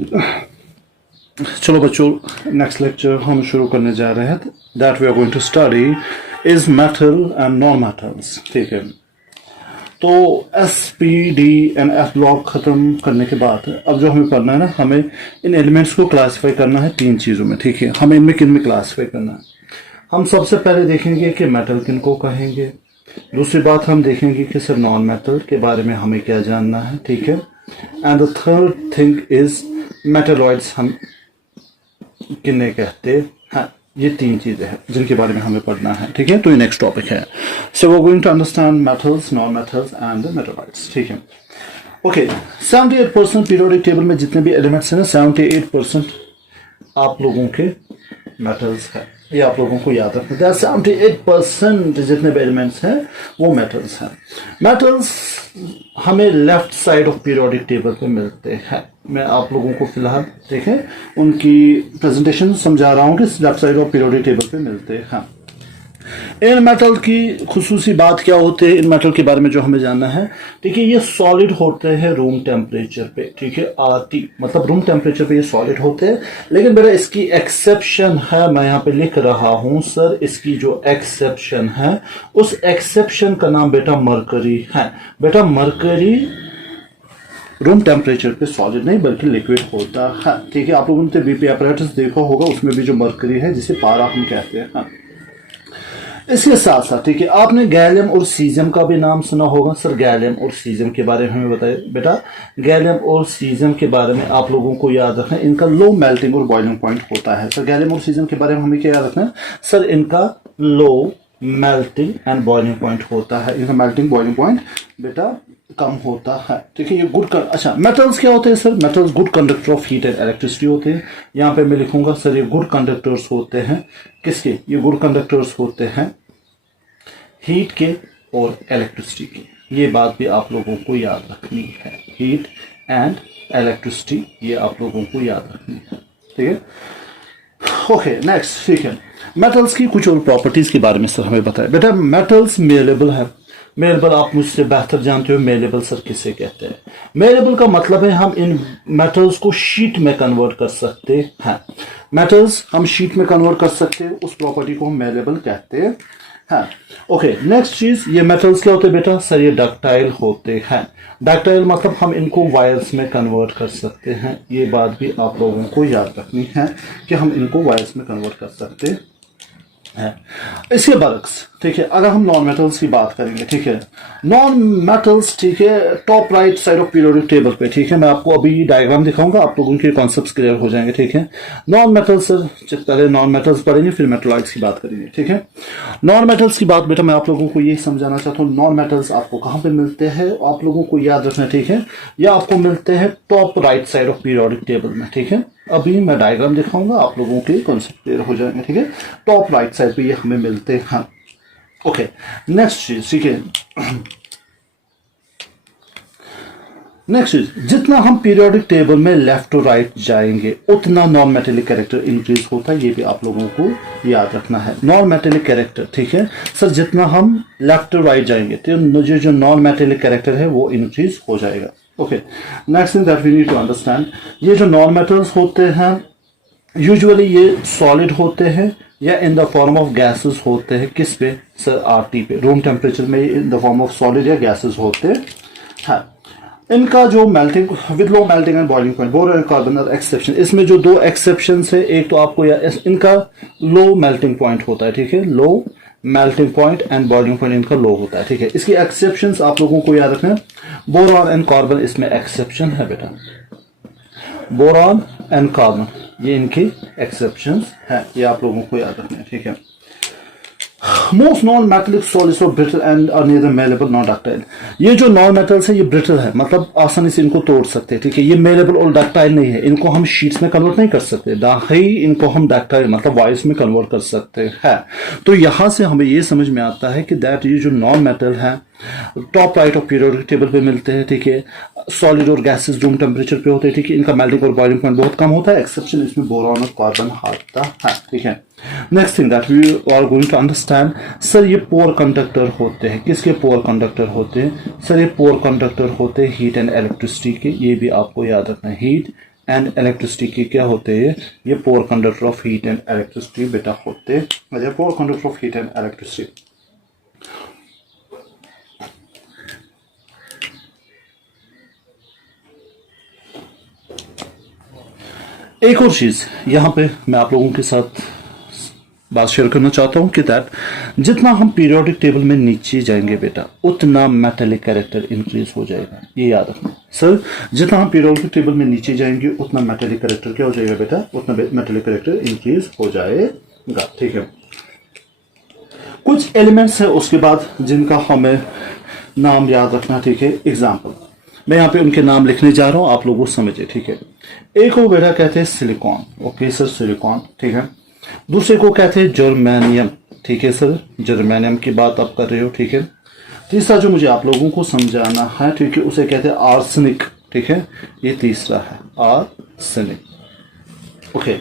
चलो बच्चों, next lecture हम शुरू करने जा रहे हैं। That we are going to study is metal and non metals. ठीक है, तो S P D and F block खत्म करने के बाद अब जो हमें पढ़ना है ना, हमें इन एलिमेंट्स को क्लासिफाई करना है 3 चीज़ों में। ठीक है, हमें इनमें किन में क्लासिफाई करना है। हम सबसे पहले देखेंगे कि मेटल किन को कहेंगे। दूसरी बात हम देखेंगे कि सर नॉन मेटल के बारे में हमें क्या जानना है। ठीक है, and the third thing is metalloids हम किन्हें कहते हैं। ये 3 चीजें हैं जिनके बारे में हमें पढ़ना है। ठीक है, तो ये नेक्स्ट टॉपिक है। So we are going to understand metals, non metals and the metalloids. ठीक है, ओके। 78% पीरियोडिक टेबल में जितने भी एलिमेंट्स हैं ना, 78% आप लोगों के मेटल्स है। ये आप लोगों को याद रखना है। 78% जितने भी एलिमेंट्स हैं वो मेटल्स हैं। मेटल्स हमें left side of periodic table पे मिलते हैं। मैं आप लोगों को फिलहाल देखें उनकी प्रेजेंटेशन समझा रहा हूँ कि left side of periodic table पे मिलते हैं। इन मेटल की खुसूसी बात क्या होती है, इन मेटल के बारे में जो हमें जानना है। ठीक है, ये सॉलिड होते हैं रूम टेम्परेचर पे। ठीक है, RT मतलब रूम टेम्परेचर पे ये सॉलिड होते हैं। लेकिन बेटा इसकी एक्सेप्शन है, मैं यहाँ पे लिख रहा हूं सर, इसकी जो एक्सेप्शन है उस एक्सेप्शन का नाम बेटा मरकरी है। बेटा मरकरी रूम टेम्परेचर पे सॉलिड नहीं बल्कि लिक्विड होता है। ठीक है, आप लोगों ने बीपी apparatus देखा होगा, उसमें भी जो मरकरी है जिसे पारा हम कहते हैं। इसके साथ साथ ठीक है, आपने गैलियम और सीजियम का भी नाम सुना होगा। सर गैलियम और सीजियम के बारे में हमें बताइए। बेटा गैलियम और सीजियम के बारे में आप लोगों को याद रखना है, इनका लो मेल्टिंग और बॉइलिंग पॉइंट होता है। सर गैलियम और सीजियम के बारे में हमें क्या याद रखना है। सर इनका लो मेल्टिंग एंड बॉइलिंग पॉइंट होता है। इनका मेल्टिंग बॉइलिंग पॉइंट बेटा कम होता है। ठीक है, ये गुड अच्छा मेटल्स क्या होते हैं sir. Metals good conductor of heat and electricity होते हैं। यहाँ पे मैं लिखूंगा सर ये गुड कंडक्टर्स होते हैं। किसके? ये गुड कंडक्टर्स होते हैं हीट के और इलेक्ट्रिसिटी के। ये बात भी आप लोगों को याद रखनी है। हीट एंड इलेक्ट्रिसिटी ये आप लोगों को याद रखनी है। ठीक है, ओके नेक्स्ट। ठीक है, मेटल्स की कुछ और प्रॉपर्टीज के बारे में सर हमें बताएं। बेटा मेटल्स मेलेबल है। मेलेबल आप मुझसे बेहतर जानते हो, मेलेबल सर किसे कहते हैं। मेलेबल का मतलब है हम इन मेटल्स को शीट में कन्वर्ट कर सकते हैं। मेटल्स हम शीट में कन्वर्ट कर सकते हैं, उस प्रॉपर्टी को हम मेलेबल कहते हैं। हाँ, ओके नेक्स्ट चीज, ये मेटल्स क्या होते हैं बेटा। सर ये डक्टाइल होते हैं। डक्टाइल मतलब हम इनको वायर्स में कन्वर्ट कर सकते हैं। ये बात भी आप लोगों को याद रखनी है कि हम इनको वायर्स में कन्वर्ट कर सकते हैं। इसके बरक्स ठीक है, अगर हम नॉन मेटल्स की बात करेंगे। ठीक है, नॉन मेटल्स ठीक है top right side of periodic table पे। ठीक है, मैं आपको अभी डायग्राम दिखाऊंगा, आप लोगों के कॉन्सेप्ट्स क्लियर हो जाएंगे। ठीक है, नॉन मेटल्स सर पहले नॉन मेटल्स पढ़ेंगे फिर मेटलॉइड्स की बात करेंगे। ठीक है, नॉन मेटल्स की बात बेटा मैं आप लोगों को यही समझाना चाहता हूँ। नॉन मेटल्स आपको कहाँ पे मिलते हैं आप लोगों को याद रखना। ठीक है, या आपको मिलते हैं top right side of periodic table में। ठीक है, अभी मैं डायग्राम दिखाऊंगा, आप लोगों के कॉन्सेप्ट क्लियर हो जाएंगे। ठीक है, टॉप राइट साइड पे ये हमें मिलते हैं। ओके नेक्स्ट चीज। ठीक है, नेक्स्ट चीज, जितना हम पीरियोडिक टेबल में लेफ्ट टू राइट जाएंगे उतना नॉन मेटेलिक कैरेक्टर इंक्रीज होता है। ये भी आप लोगों को याद रखना है। नॉन मेटेलिक कैरेक्टर ठीक है सर, जितना हम लेफ्ट टू राइट जाएंगे तो मुझे जो नॉन मेटेलिक कैरेक्टर है वो इंक्रीज हो जाएगा। Okay next thing that we need to understand, ये जो नॉन मेटल्स होते हैं यूजुअली ये सॉलिड होते हैं या in the form of gases होते हैं। किस पे सर? RT पे, रूम टेम्परेचर में in the form of solid या गैसेस होते हैं। इनका जो melting with low melting and boiling point, boron and carbon are exception. इसमें जो 2 एक्सेप्शन है, एक तो आपको इनका लो मेल्टिंग पॉइंट होता है। ठीक है, low melting point and boiling point इनका लो होता है। ठीक है, इसकी एक्सेप्शंस आप लोगों को याद रखना है। बोरॉन एंड कार्बन इसमें एक्सेप्शन है बेटा। बोरॉन एंड कार्बन ये इनकी एक्सेप्शंस है, ये आप लोगों को याद रखना है। ठीक है, most non metallic solids of brittle and are neither malleable not ductile. ये जो नॉन मेटल्स है ये ब्रिटल है, मतलब आसानी से इनको तोड़ सकते हैं। ठीक है, ये मेलेबल और डक्टाइल नहीं है, इनको हम शीट्स में कन्वर्ट नहीं कर सकते, ना ही इनको हम डक्टाइल मतलब वायर्स में कन्वर्ट कर सकते हैं। तो यहां से हमें ये समझ में आता है कि दैट ये जो नॉन मेटल है top right of periodic table पे मिलते हैं। ठीक है, सॉलिड और गैसेस रूम टेम्परेचर पे होते हैं। ठीक है, इनका मेल्टिंग और बॉइलिंग पॉइंट बहुत कम होता है। एक्सेप्शन इसमें बोरॉन और कार्बन आता है। ठीक है, next thing that we are going to understand, sir ये पोर कंडक्टर होते हैं। किसके पोर कंडक्टर होते हैं? सर ये पोर कंडक्टर होते हैं हीट एंड इलेक्ट्रिसिटी के। ये भी आपको याद रखना है, हीट एंड इलेक्ट्रिसिटी के क्या होते हैं, ये poor conductor of heat and electricity बेटा होते हैं, poor conductor of heat and electricity. एक और चीज यहां पे मैं आप लोगों के साथ बात शेयर करना चाहता हूं कि दैट जितना हम पीरियोडिक टेबल में नीचे जाएंगे बेटा उतना मेटेलिक कैरेक्टर इंक्रीज हो जाएगा, ये याद रखना सर। जितना हम पीरियोडिक टेबल में नीचे जाएंगे उतना मेटेलिक कैरेक्टर क्या हो जाएगा बेटा, उतना मेटेलिक कैरेक्टर इंक्रीज हो जाएगा, ठीक है। कुछ एलिमेंट्स है उसके बाद जिनका हमें नाम याद रखना, ठीक है। एग्जाम्पल मैं यहाँ पे उनके नाम लिखने जा रहा हूं, आप लोग वो समझे, ठीक है। एक को बेटा कहते हैं सिलिकॉन, ओके सर सिलिकॉन, ठीक है। दूसरे को कहते हैं जर्मेनियम, ठीक है सर, जर्मेनियम की बात आप कर रहे हो, ठीक है। तीसरा जो मुझे आप लोगों को समझाना है, ठीक है, उसे कहते हैं आर्सेनिक, ठीक है, ये तीसरा है आर्सेनिक, ओके।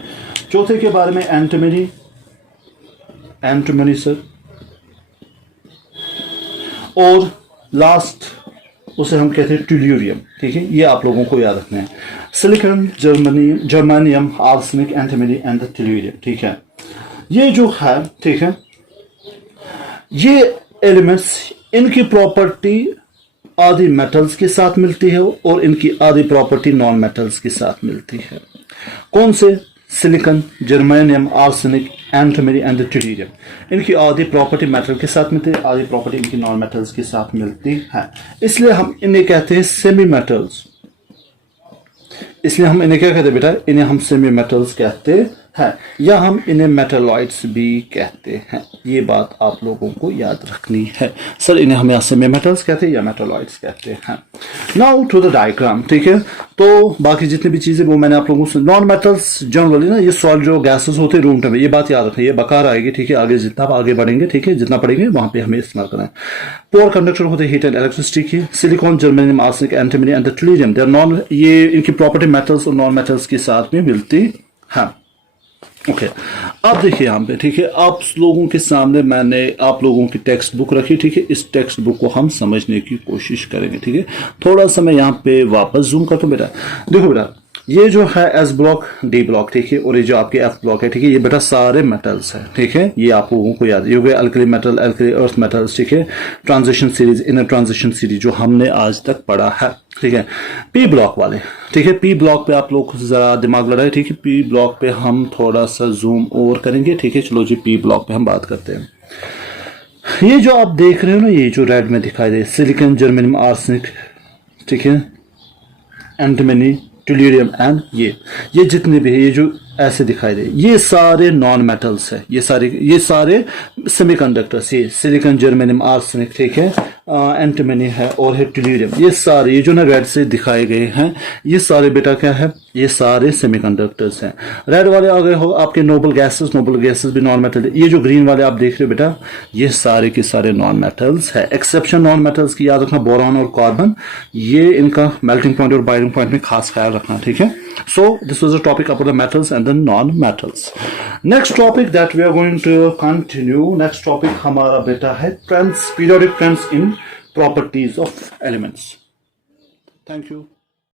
चौथे के बारे में एंटीमनी, एंटीमनी सर, और लास्ट उसे हम कहते हैं ट्यूल्यूरियम, ठीक है। ये आप लोगों को याद रखना है, silicon, germanium, arsenic, antimony and tellurium, ठीक है। ये जो है, ठीक है, ये एलिमेंट्स, इनकी प्रॉपर्टी आदि मेटल्स के साथ मिलती है और इनकी आदि प्रॉपर्टी नॉन मेटल्स के साथ मिलती है। कौन से? Silicon, germanium, arsenic, antimony and tellurium, इनकी आधी प्रॉपर्टी मेटल के साथ मिलती है, आधी प्रॉपर्टी इनकी नॉन मेटल्स के साथ मिलती है। इसलिए हम इन्हें कहते हैं सेमी मेटल्स, इसलिए हम इन्हें क्या कहते हैं बेटा, इन्हें हम सेमी मेटल्स कहते हैं, या हम इन्हें मेटलॉइड्स भी कहते हैं। ये बात आप लोगों को याद रखनी है सर, इन्हें हम सेमी मेटल्स कहते हैं या मेटलॉइड्स कहते हैं। नाउ टू द डायग्राम, ठीक है। तो बाकी जितनी भी चीजें वो मैंने आप लोगों से, नॉन मेटल्स जनरली ना ये सॉल्ट जो गैसेस होते हैं रूम टेम्परेचर, ये बात याद रखना, ये बकार आएगी, ठीक है। आगे जितना आप आगे बढ़ेंगे, ठीक है, जितना पढ़ेंगे वहां पे हमें इस्तेमाल करना है। पोर कंडक्टर होते हैं हीट एंड इलेक्ट्रिसिटी की, silicon, germanium, arsenic, antimony and tellurium, they are non, ये इनकी प्रॉपर्टी मेटल्स और नॉन मेटल्स के साथ में मिलती है, ओके। अब देखिए यहाँ पे, ठीक है, आप लोगों के सामने मैंने आप लोगों की टेक्स्ट बुक रखी, ठीक है। इस टेक्स्ट बुक को हम समझने की कोशिश करेंगे, ठीक है। थोड़ा सा मैं यहाँ पे वापस जूम करता हूँ बेटा। देखो बेटा, ये जो है एस ब्लॉक, डी ब्लॉक, ठीक है, और ये जो आपके एफ ब्लॉक है, ठीक है, ये बेटा सारे मेटल्स है, ठीक है। ये आप लोगों को याद, ये हो गए alkali metal, alkali earth metals, ठीक है। Transition series, inner transition series जो हमने आज तक पढ़ा है, ठीक है। पी ब्लॉक वाले, ठीक है, पी ब्लॉक पे आप लोग जरा दिमाग लड़ाए, ठीक है। पी ब्लॉक पे हम थोड़ा सा जूम और करेंगे, ठीक है। चलो जी, पी ब्लॉक पे हम बात करते हैं। ये जो आप देख रहे हो ना, ये जो रेड में दिखाई दे, सिलिकॉन, जर्मेनियम, आर्सेनिक, ठीक है, एंटीमनी, ट्यूल्यूरियम एंड ये जितने भी है, ये जो ऐसे दिखाई दे, ये सारे नॉन मेटल्स है, ये सारे सेमीकंडक्टर्स, ये सिलिकॉन, जर्मेनियम, आर्सेनिक, ठीक है, एंटीमनी है और है ट्यूल्यूरियम, ये सारे, ये जो ना रेड से दिखाए गए हैं, ये सारे बेटा क्या है, ये सारे सेमीकंडक्टर्स हैं। रेड वाले आ गए हो आपके नोबल गैसेस भी नॉन मेटल है। ये जो ग्रीन वाले आप देख रहे हो बेटा, ये सारे के सारे नॉन मेटल्स है, एक्सेप्शन नॉन मेटल्स की याद रखना, बोरॉन और कार्बन, ये इनका मेल्टिंग पॉइंट और बॉइलिंग पॉइंट में खास ख्याल रखना, ठीक है। So this was the topic about the metals and the non metals. Next topic that we are going to continue, next topic हमारा बेटा है trends, periodic trends in properties of elements. Thank you.